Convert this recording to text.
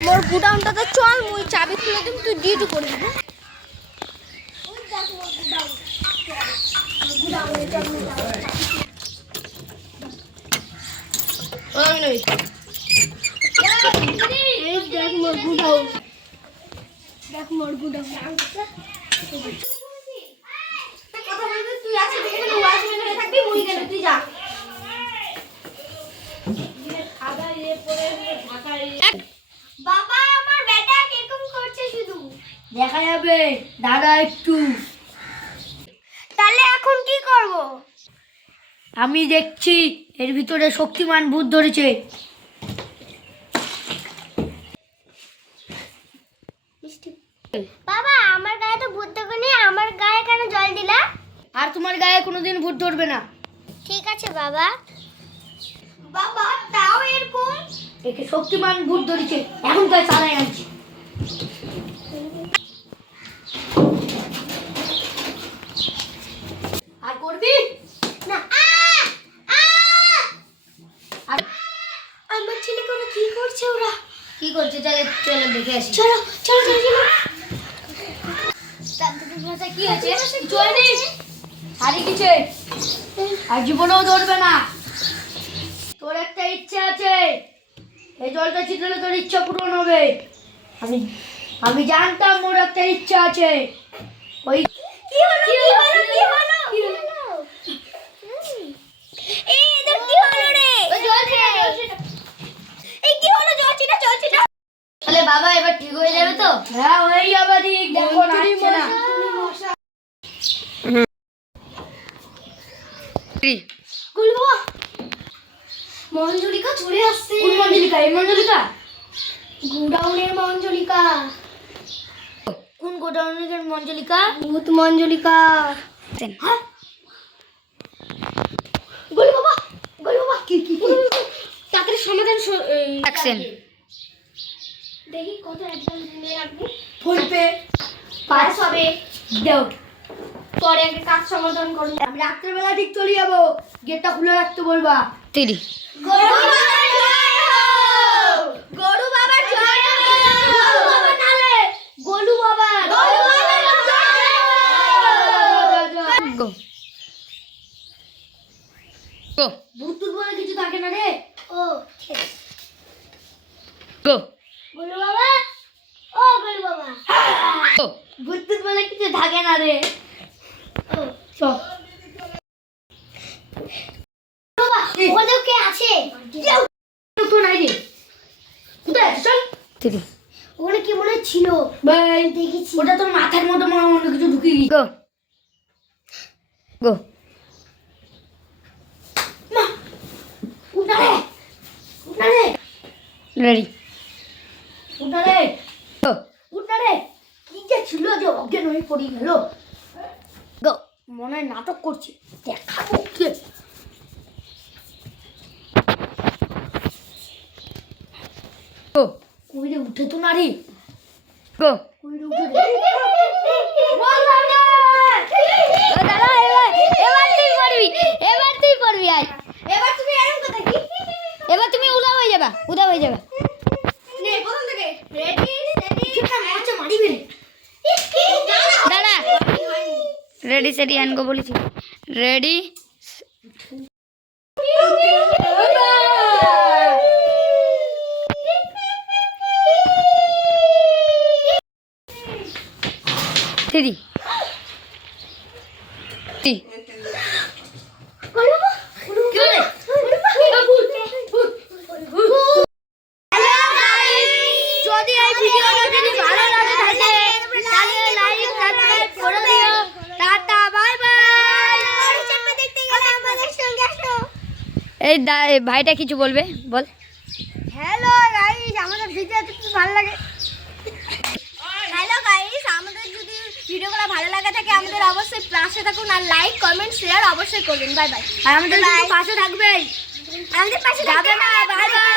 মোর গুডাউনটা তো চল মুই চাবি খুলে দিম তুই ডিউটি করে দিবি দেখ মোর গুডাউন কথা বলবি তুই আছিস এখানে ওয়াচম্যান হয়ে থাকবি মুই গেল তুই যা বাবা আমার বেটা কিরকম করছে শুধু দেখা যাবে দাদা একটু। তাহলে এখন কি করব? আমি দেখছি এর ভিতরে শক্তিমান ভূত ধরেছে। বাবা আমার গায়ে তো ভূত ধরেনি, আমার গায়ে কেন জল দিলা? আর তোমার গায়ে কোনোদিন ভূত ধরবে না। ঠিক আছে বাবা। বাবা তাও এরকম? একে শক্তিমান ভূত ধরেছে, এখন তাই চালাই আনছি। আর করবি না। আর আমার ছেলেকে ওরা কি করছে? ওরা কি করছে চলে চলে দেখে আসি। চলো চলো চলো চলো। কি আছে? কিছু হয়নি? আরে কিছু আর জীবনেও ধরবে না। তোর একটা ইচ্ছা আছে, এই জলটা ছিটালে তোর ইচ্ছা পূরণ হবে। আমি জানতাম মোর একটা ইচ্ছা আছে। ওই কি হলো কি হলো কি হলো কি হলো? এই এদের কি হলো রে? ওই জল ছিটা এই কি হলো? জল ছিটা জল ছিটা। তাহলে বাবা এবার ঠিক হয়ে যাবে তো? হ্যাঁ হয়ে যাবে। ঠিক দেখো নাচছে না। গুল বাবা মঞ্জুলিকা চলে আসছে। কোন মঞ্জুলিকা? এই মঞ্জুলিকা? গুডাউনের মঞ্জুলিকা। কোন গোডাউনের মঞ্জুলিকা? ভূত মঞ্জুলিকা। হ্যাঁ গুল বাবা কি তাড়াতাড়ি সমাধান অ্যাকশন। দেখি কত একদম নিয়ে রাখবো। ফুল পে পাস হবে। দাও। পরে একটা কাজ সমাধান করুন। আমি রাত্রেবেলা ঠিক চলে যাবো, গেটটা খুলে রাখতে বলবা। তিরি গরু বাবার জয় হোক। গরু বাবার জয় হোক। গরু বাবা নালে গোলু বাবা। গরু বাবার জয় হোক। গো গো ভূত বলে কিছু থাকে না রে। ও ঠিক আছে। গো গোলু বাবা ও গোলু বাবা। গো ভূত বলে কিছু থাকে না রে। ও চল বাবা ওখানে কে আছে? তো নাই রে। কোথায় চল তিরি। ওখানে কি মনে ছিল? বাই দেখেছি। ওটা তোর মাথার মধ্যে মনে হয় অন্য কিছু ঢুকিয়ে গেছে। গো গো মা উঠারে উঠারে রেডি উঠারে গো উঠারে। কি যে ছিল যে অজ্ঞান হয়ে পড়ে গেল। গো মনে হয় নাটক করছে, দেখাবো কে। গো কইরে উঠে তো না রে। গো কইরে উঠে রে। বল না দাদা এবার তুই করবি, এবার তুই করবি। আজ এবার তুমি এরকম কথা কি? এবার তুমি উদা হয়ে যাবে, উদা হয়ে যাবে। নে প্রথম থেকে রেডি স্টেডি আচ্ছা মারি ফেলে দাঁড়া। রেডি সেডি অ্যান্ড গো বলেছি। রেডি থ্রি যদি এই ভিডিওটা যদি ভালো লাগে থাকে তাহলে লাইক সাবস্ক্রাইব করে দিও। Tata bye bye. দেখতে গেলে আমাদের সঙ্গে আসো। এই ভাইটা কিছু বলবে, বল। হ্যালো গাইস, আমাদের ভিডিও যদি ভালো লাগে, হ্যালো গাইস, আমাদের যদি ভিডিওগুলো ভালো লাগে থাকে আমাদের অবশ্যই পাশে থাকুন আর লাইক কমেন্ট শেয়ার অবশ্যই করবেন। Bye bye. আর আমাদের পাশে থাকবে, আমাদের পাশে যাবে না। Bye bye.